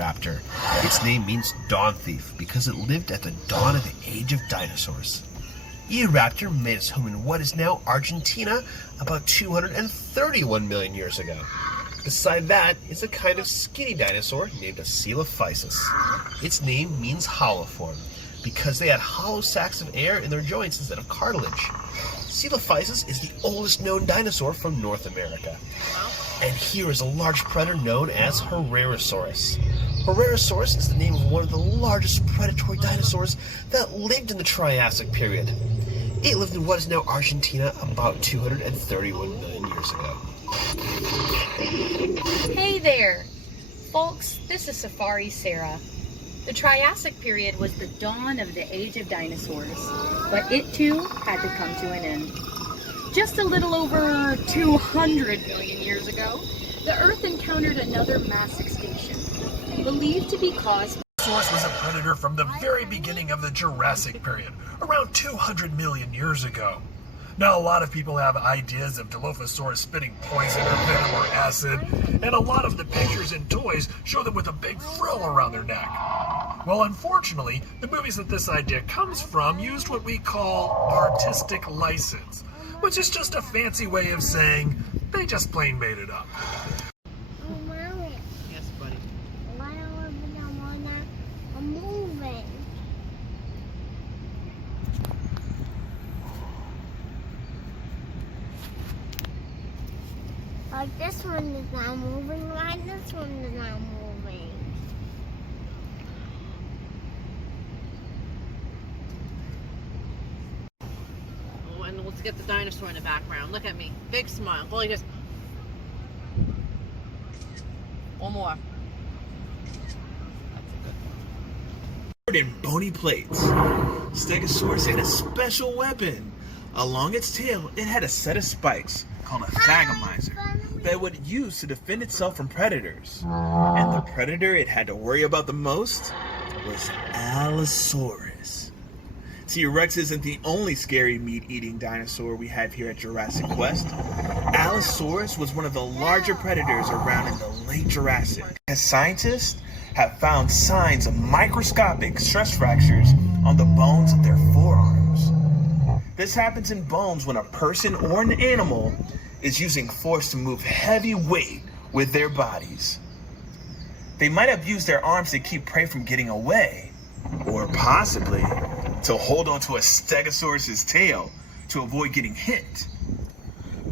Raptor. Its name means dawn thief because it lived at the dawn of the age of dinosaurs. Eoraptor made its home in what is now Argentina about 231 million years ago. Beside that is a kind of skinny dinosaur named a Coelophysis. Its name means hollow form because they had hollow sacs of air in their joints instead of cartilage. Coelophysis is the oldest known dinosaur from North America. And here is a large predator known as Herrerasaurus. Herrerasaurus is the name of one of the largest predatory dinosaurs that lived in the Triassic period. It lived in what is now Argentina about 231 million years ago. Hey there! Folks, this is Safari Sarah. The Triassic period was the dawn of the age of dinosaurs, but it too had to come to an end. Just a little over 200 million years ago, the Earth encountered another mass extinction, believed to be caused. Allosaurus was a predator from the very beginning of the Jurassic period, around 200 million years ago. Now, a lot of people have ideas of Dilophosaurus spitting poison or venom or acid, and a lot of the pictures and toys show them with a big frill around their neck. Well, unfortunately, the movies that this idea comes from used what we call artistic license, which is just a fancy way of saying they just plain made it up. Yes, buddy. I'm moving. Like this one is not moving, right? This one is not moving. Oh, and let's get the dinosaur in the background. Look at me. Big smile. Go like this. One more. In bony plates, Stegosaurus had a special weapon. Along its tail, it had a set of spikes called a thagomizer that it would use to defend itself from predators. And the predator it had to worry about the most was Allosaurus. T-Rex isn't the only scary meat-eating dinosaur we have here at Jurassic Quest. Allosaurus was one of the larger predators around in the late Jurassic. As scientists have found signs of microscopic stress fractures on the bones of their forearms. This happens in bones when a person or an animal is using force to move heavy weight with their bodies. They might have used their arms to keep prey from getting away, or possibly to hold onto a Stegosaurus's tail to avoid getting hit.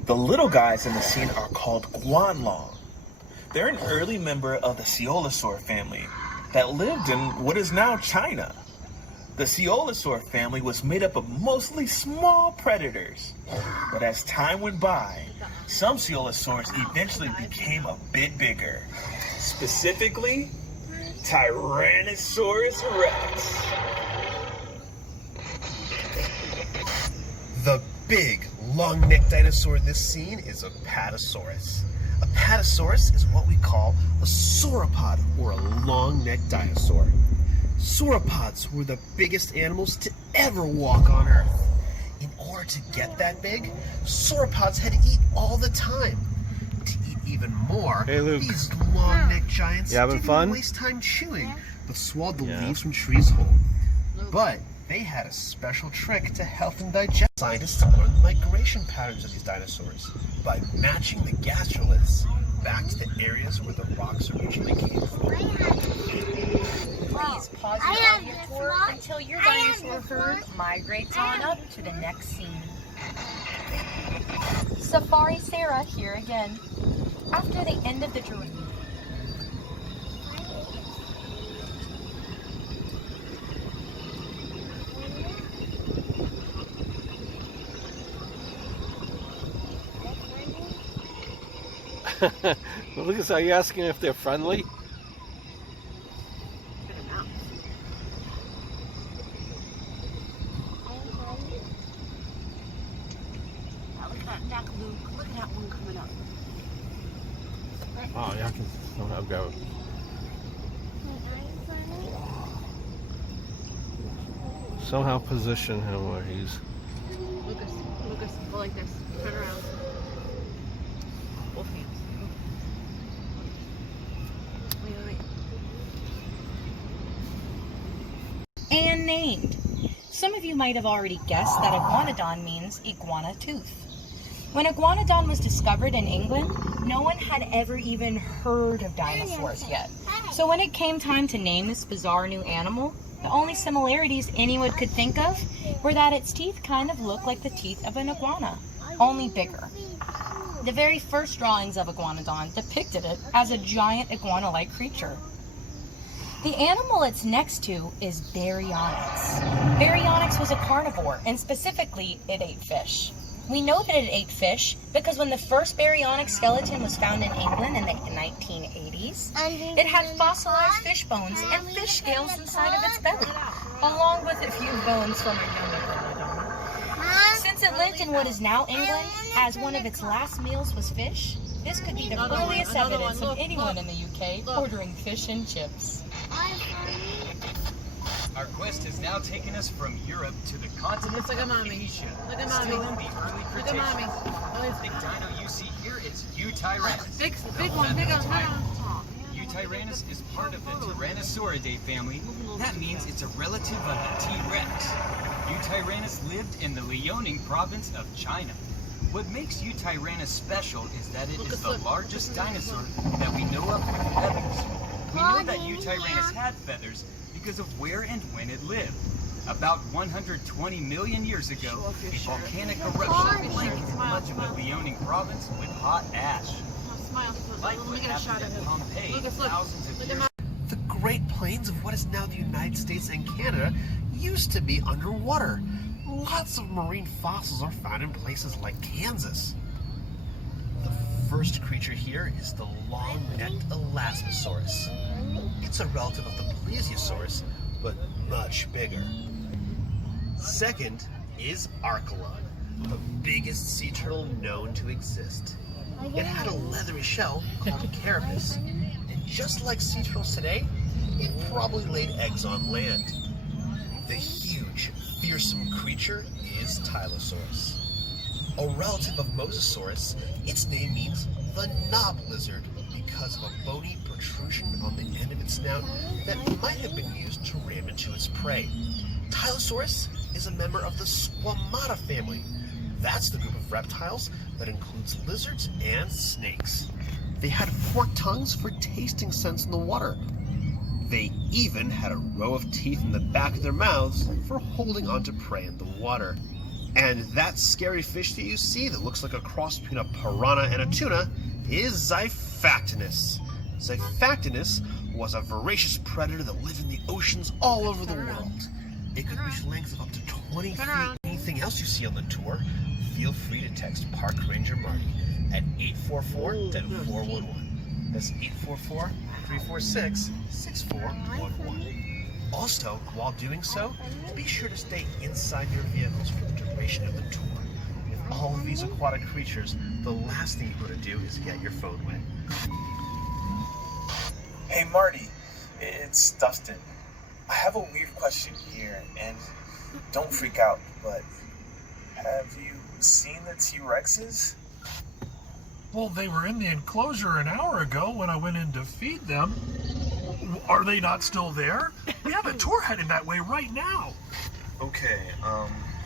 The little guys in the scene are called guanlong. They're an early member of the Coelosaur family that lived in what is now China. The Coelosaur family was made up of mostly small predators, but as time went by, some Coelosaurs eventually became a bit bigger. Specifically, Tyrannosaurus Rex. The big, long-necked dinosaur in this scene is Apatosaurus. Apatosaurus is what we call a sauropod, or a long-necked dinosaur. Sauropods were the biggest animals to ever walk on Earth. In order to get that big, sauropods had to eat all the time. To eat even more, Hey, Luke. these long-necked giants You having didn't fun? waste time chewing, but swallowed the Yeah. leaves from trees whole. But they had a special trick to help them digest. Scientists learned the migration patterns of these dinosaurs by matching the gastroliths back to the areas where the rocks originally came from. Please pause I your have audio this tour one. until your I have dinosaur this herd one. migrates on up to the next scene. Safari Sarah here again. After the end of the Jurassic. Well, Lucas, are you asking if they're friendly? Look at the mouse. Now look at that neck, Luke. Look at that one coming up. Oh, yeah, I can somehow go. Somehow position him where he's. Lucas, go like this. Turn around. Both hands. Wait. named. Some of you might have already guessed that iguanodon means iguana tooth. When iguanodon was discovered in England, no one had ever even heard of dinosaurs yet. So when it came time to name this bizarre new animal, the only similarities anyone could think of were that its teeth kind of looked like the teeth of an iguana, only bigger. The very first drawings of iguanodon depicted it as a giant iguana-like creature. The animal it's next to is Baryonyx. Baryonyx was a carnivore, and specifically, it ate fish. We know that it ate fish because when the first Baryonyx skeleton was found in England in the 1980s, it had fossilized fish bones and fish scales inside of its belly, along with a few bones from a young iguanodon. Since it lived in what is now England, as one of its last meals was fish, this could be the earliest evidence of anyone in the UK ordering fish and chips. Our quest has now taken us from Europe to the continent Look at of mommy. Asia. Look at Still mommy. in the early Look at mommy. Cretaceous. The big dino you see here is Tyrannosaurus. Big one, big one. Tyrannosaurus is part of the Tyrannosauridae family. That means it's a relative of the T-Rex. Tyrannosaurus lived in the Liaoning province of China. What makes Tyrannosaurus special is that it is the largest dinosaur that we know of with feathers. We know that Tyrannosaurus had feathers because of where and when it lived. About 120 million years ago, a volcanic eruption blanketed much of the Liaoning province with hot ash. Smile. Like Let what me get a shot happened of at him. Pompeii Lucas, look. thousands of Look years at The Great Plains of what is now the United States and Canada used to be underwater. Lots of marine fossils are found in places like Kansas. The first creature here is the long-necked Elasmosaurus. It's a relative of the Plesiosaurus, but much bigger. Second is Archelon, the biggest sea turtle known to exist. It had a leathery shell called a carapace, and just like sea turtles today, it probably laid eggs on land. The huge, fearsome creature is Tylosaurus. A relative of Mosasaurus, its name means the knob lizard because of a bony protrusion on the end of its snout that might have been used to ram into its prey. Tylosaurus is a member of the Squamata family. That's the group of reptiles that includes lizards and snakes. They had forked tongues for tasting scents in the water. They even had a row of teeth in the back of their mouths for holding onto prey in the water. And that scary fish that you see that looks like a cross between a piranha and a tuna is Xiphactinus. Xiphactinus was a voracious predator that lived in the oceans all over the world. It could reach lengths of up to 20 feet. Anything else you see on the tour, feel free to text Park Ranger Marty at 844-411. That's 844-346-6411. Also, while doing so, be sure to stay inside your vehicles for the duration of the tour. With all of these aquatic creatures, the last thing you want to do is get your phone wet. Hey Marty, it's Dustin. I have a weird question here, and don't freak out, but have you seen the T-Rexes? Well, they were in the enclosure an hour ago when I went in to feed them. Are they not still there? We have a tour heading that way right now. Okay,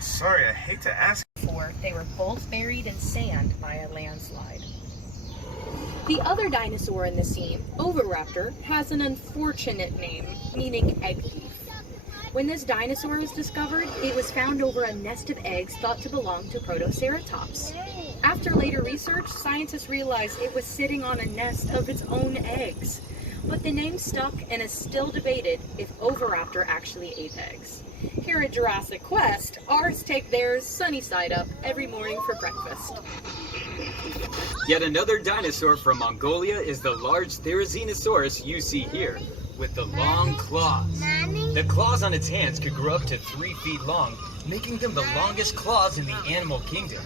sorry, I hate to ask. They were both buried in sand by a landslide. The other dinosaur in the scene, Oviraptor, has an unfortunate name, meaning egg thief. When this dinosaur was discovered, it was found over a nest of eggs thought to belong to Protoceratops. After later research, scientists realized it was sitting on a nest of its own eggs. But the name stuck and is still debated if Oviraptor actually ate eggs. Here at Jurassic Quest, ours take theirs sunny side up every morning for breakfast. Yet another dinosaur from Mongolia is the large Therazinosaurus you see here, with the long claws. The claws on its hands could grow up to 3 feet long, making them the longest claws in the animal kingdom.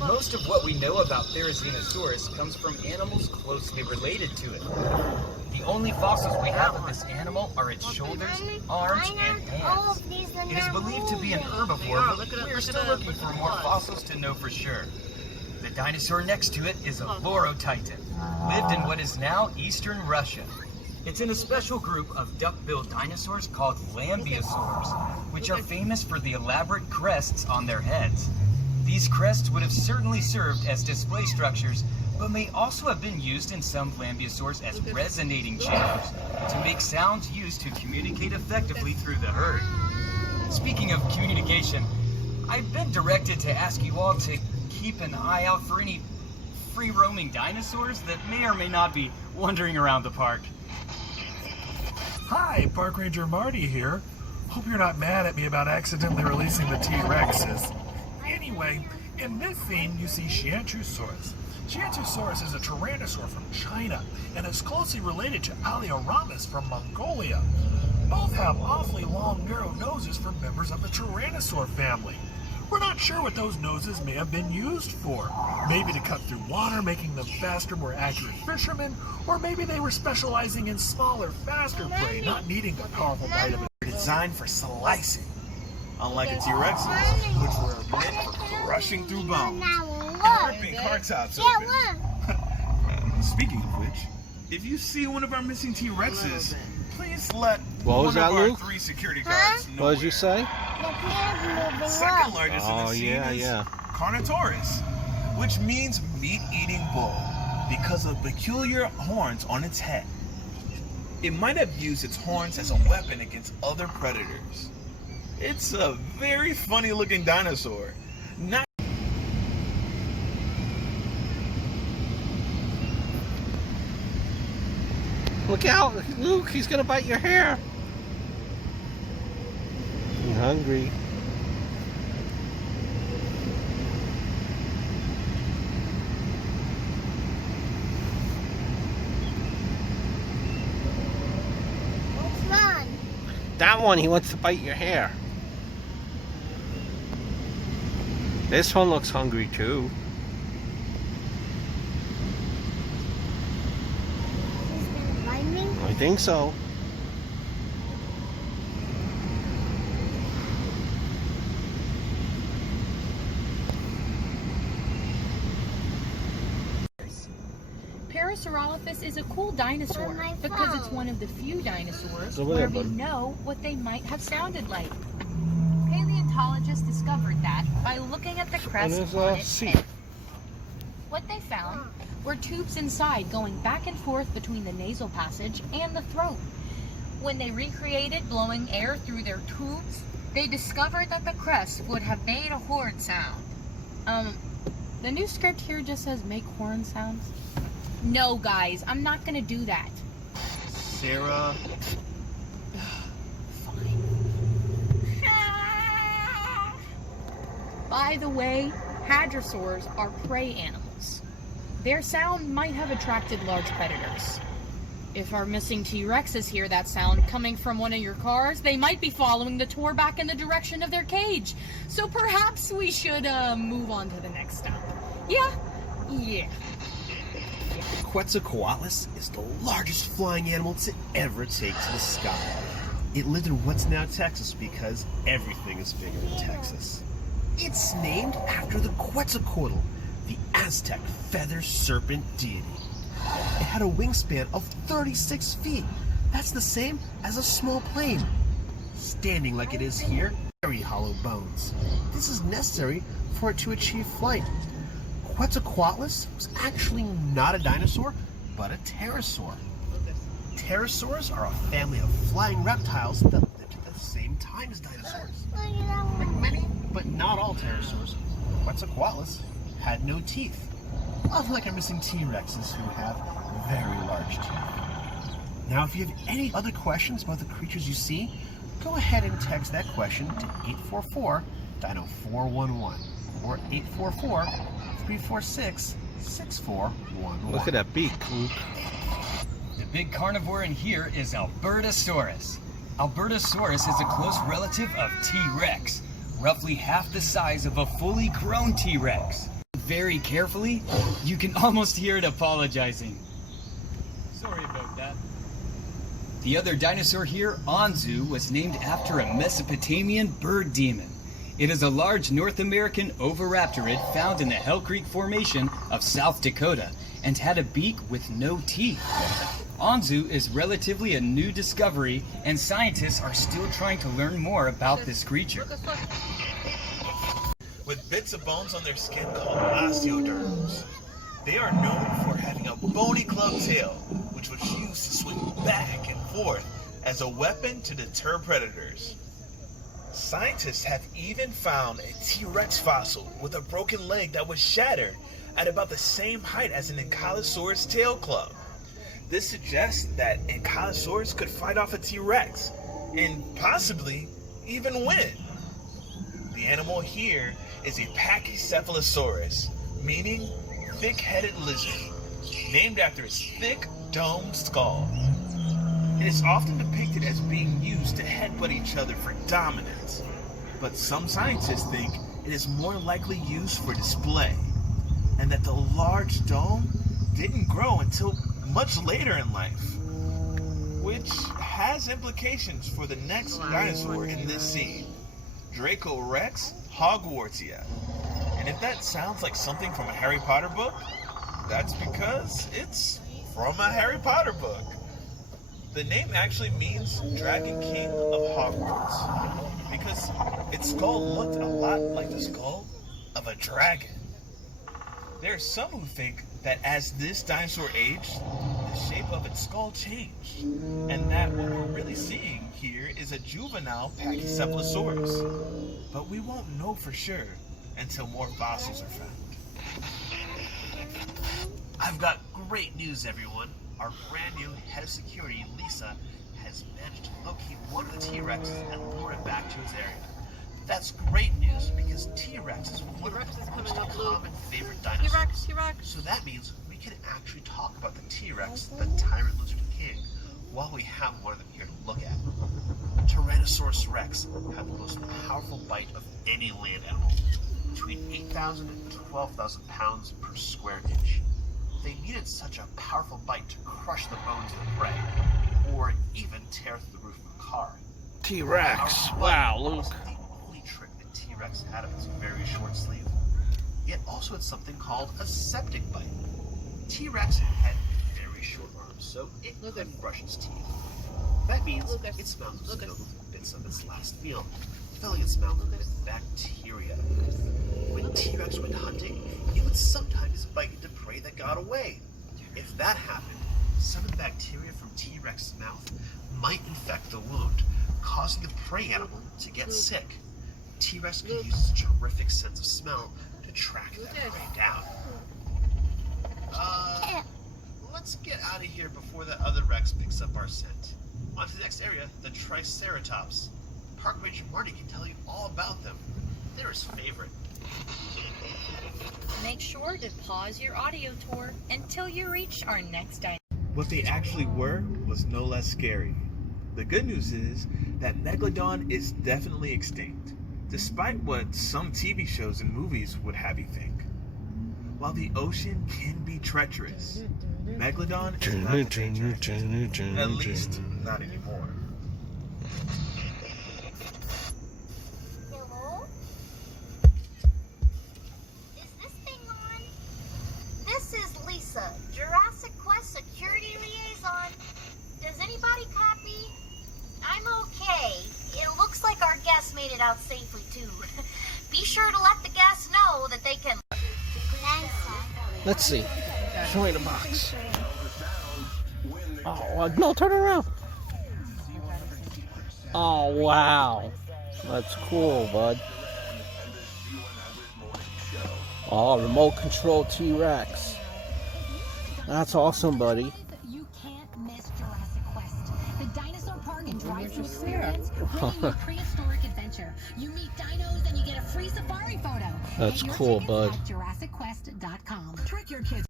Most of what we know about Therazinosaurus comes from animals closely related to it. The only fossils we have of this animal are its shoulders, arms, and hands. It is believed to be an herbivore, but we are still looking for more fossils to know for sure. The dinosaur next to it is a Lorotitan, lived in what is now eastern Russia. It's in a special group of duck-billed dinosaurs called Lambeosaurs, which are famous for the elaborate crests on their heads. These crests would have certainly served as display structures, but may also have been used in some Lambeosaurs as resonating chambers to make sounds used to communicate effectively through the herd. Speaking of communication, I've been directed to ask you all to keep an eye out for any free-roaming dinosaurs that may or may not be wandering around the park. Hi, Park Ranger Marty here. Hope you're not mad at me about accidentally releasing the T-Rexes. Anyway, in this scene you see Chantersaurus. Chantersaurus is a tyrannosaur from China and is closely related to Allosaurus from Mongolia. Both have awfully long, narrow noses for members of the tyrannosaur family. We're not sure what those noses may have been used for. Maybe to cut through water, making them faster, more accurate fishermen, or maybe they were specializing in smaller, faster prey, not needing a powerful bite of it. Designed for slicing, unlike the T-Rexes, which were meant for crushing through bones and ripping car tops open. Speaking of which, if you see one of our missing T-Rexes, please let What was one of that, our Luke? 3 security guards know. What did you say? Second largest in Oh, the scene yeah, is yeah. Carnotaurus, which means meat-eating bull because of peculiar horns on its head. It might have used its horns as a weapon against other predators. It's a very funny-looking dinosaur. Not Look out, Luke, he's gonna bite your hair. I'm hungry. Which one? That one, he wants to bite your hair. This one looks hungry too. He's gonna bite me? I think so. Herrerasaurus is a cool dinosaur Where's my because it's phone? one of the few dinosaurs Over where there, we bud. know what they might have sounded like. Paleontologists discovered that by looking at the crest there's on a its seat. head. What they found were tubes inside going back and forth between the nasal passage and the throat. When they recreated blowing air through their tubes, they discovered that the crest would have made a horn sound. The new script here just says make horn sounds. No, guys, I'm not gonna do that. Sarah. By the way, hadrosaurs are prey animals. Their sound might have attracted large predators. If our missing T-Rexes hear that sound coming from one of your cars, they might be following the tour back in the direction of their cage. So perhaps we should move on to the next stop. Yeah. Quetzalcoatlus is the largest flying animal to ever take to the sky. It lived in what's now Texas because everything is bigger in Texas. It's named after the Quetzalcoatl, the Aztec feather serpent deity. It had a wingspan of 36 feet. That's the same as a small plane. Standing like it is here, very hollow bones. This is necessary for it to achieve flight. Quetzalcoatlus was actually not a dinosaur, but a pterosaur. Pterosaurs are a family of flying reptiles that lived at the same time as dinosaurs. Like many, but not all pterosaurs, Quetzalcoatlus had no teeth, unlike our missing T-Rexes who have very large teeth. Now, if you have any other questions about the creatures you see, go ahead and text that question to 844-DINO-411 or 844-346-6411. Look at that beak, Luke. The big carnivore in here is Albertasaurus. Albertasaurus is a close relative of T-Rex, roughly half the size of a fully grown T-Rex. Very carefully, you can almost hear it apologizing. Sorry about that. The other dinosaur here, Anzu, was named after a Mesopotamian bird demon. It is a large North American oviraptorid found in the Hell Creek Formation of South Dakota and had a beak with no teeth. Anzu is relatively a new discovery, and scientists are still trying to learn more about this creature. With bits of bones on their skin called osteoderms. They are known for having a bony club tail, which was used to swing back and forth as a weapon to deter predators. Scientists have even found a T-Rex fossil with a broken leg that was shattered at about the same height as an Ankylosaurus tail club. This suggests that Ankylosaurus could fight off a T-Rex and possibly even win. The animal here is a Pachycephalosaurus, meaning thick-headed lizard, named after its thick, domed skull. It is often depicted as being used to headbutt each other for dominance, but some scientists think it is more likely used for display, and that the large dome didn't grow until much later in life, which has implications for the next dinosaur in this scene, Draco Rex Hogwartsia. And if that sounds like something from a Harry Potter book, that's because it's from a Harry Potter book. The name actually means Dragon King of Hogwarts, because its skull looked a lot like the skull of a dragon. There are some who think that as this dinosaur aged, the shape of its skull changed, and that what we're really seeing here is a juvenile Pachycephalosaurus. But we won't know for sure until more fossils are found. I've got great news, everyone. Our brand new head of security, Lisa, has managed to locate one of the T-Rexes and lure it back to his area. That's great news because T-Rex is one of the most common favorite dinosaurs. T-Rex. So that means we can actually talk about the T-Rex, the Tyrant Lizard King, while we have one of them here to look at. Tyrannosaurus Rex had the most powerful bite of any land animal, between 8,000 and 12,000 pounds per square inch. They needed such a powerful bite to crush the bones of the prey, or even tear through the roof of a car. T-Rex. Wow, Luke. Wasn't the only trick that T-Rex had up its very short sleeve. It also had something called a septic bite. T-Rex had very short arms, so it couldn't brush its teeth. That means its mouth was filled with bits of its last meal, filling its mouth with bacteria. When T-Rex went hunting, it would sometimes bite into prey that got away. If that happened, some of the bacteria from T-Rex's mouth might infect the wound, causing the prey animal to get sick. T-Rex could use its terrific sense of smell to track that prey down. Let's get out of here before that other Rex picks up our scent. On to the next area, the Triceratops. Park Ranger Marty can tell you all about them. They're his favorite. Make sure to pause your audio tour until you reach our next dinosaur. What they actually were was no less scary. The good news is that Megalodon is definitely extinct, despite what some TV shows and movies would have you think. While the ocean can be treacherous, Megalodon is not treacherous. At least, not anymore. Hello? Is this thing on? This is Lisa, Jurassic Quest Security Liaison. Does anybody copy? I'm okay. It looks like our guests made it out safely, too. Be sure to let the guests know that they can... Let's see. Show me the box. Oh, no, turn around. Oh, wow. That's cool, bud. Oh, remote control T-Rex. That's awesome, buddy. You can't miss Jurassic Quest. The dinosaur park and drive-thru experience, bringing you a prehistoric adventure. You meet dinos and you get a free safari photo. That's Get your cool, tickets bud. at Jurassic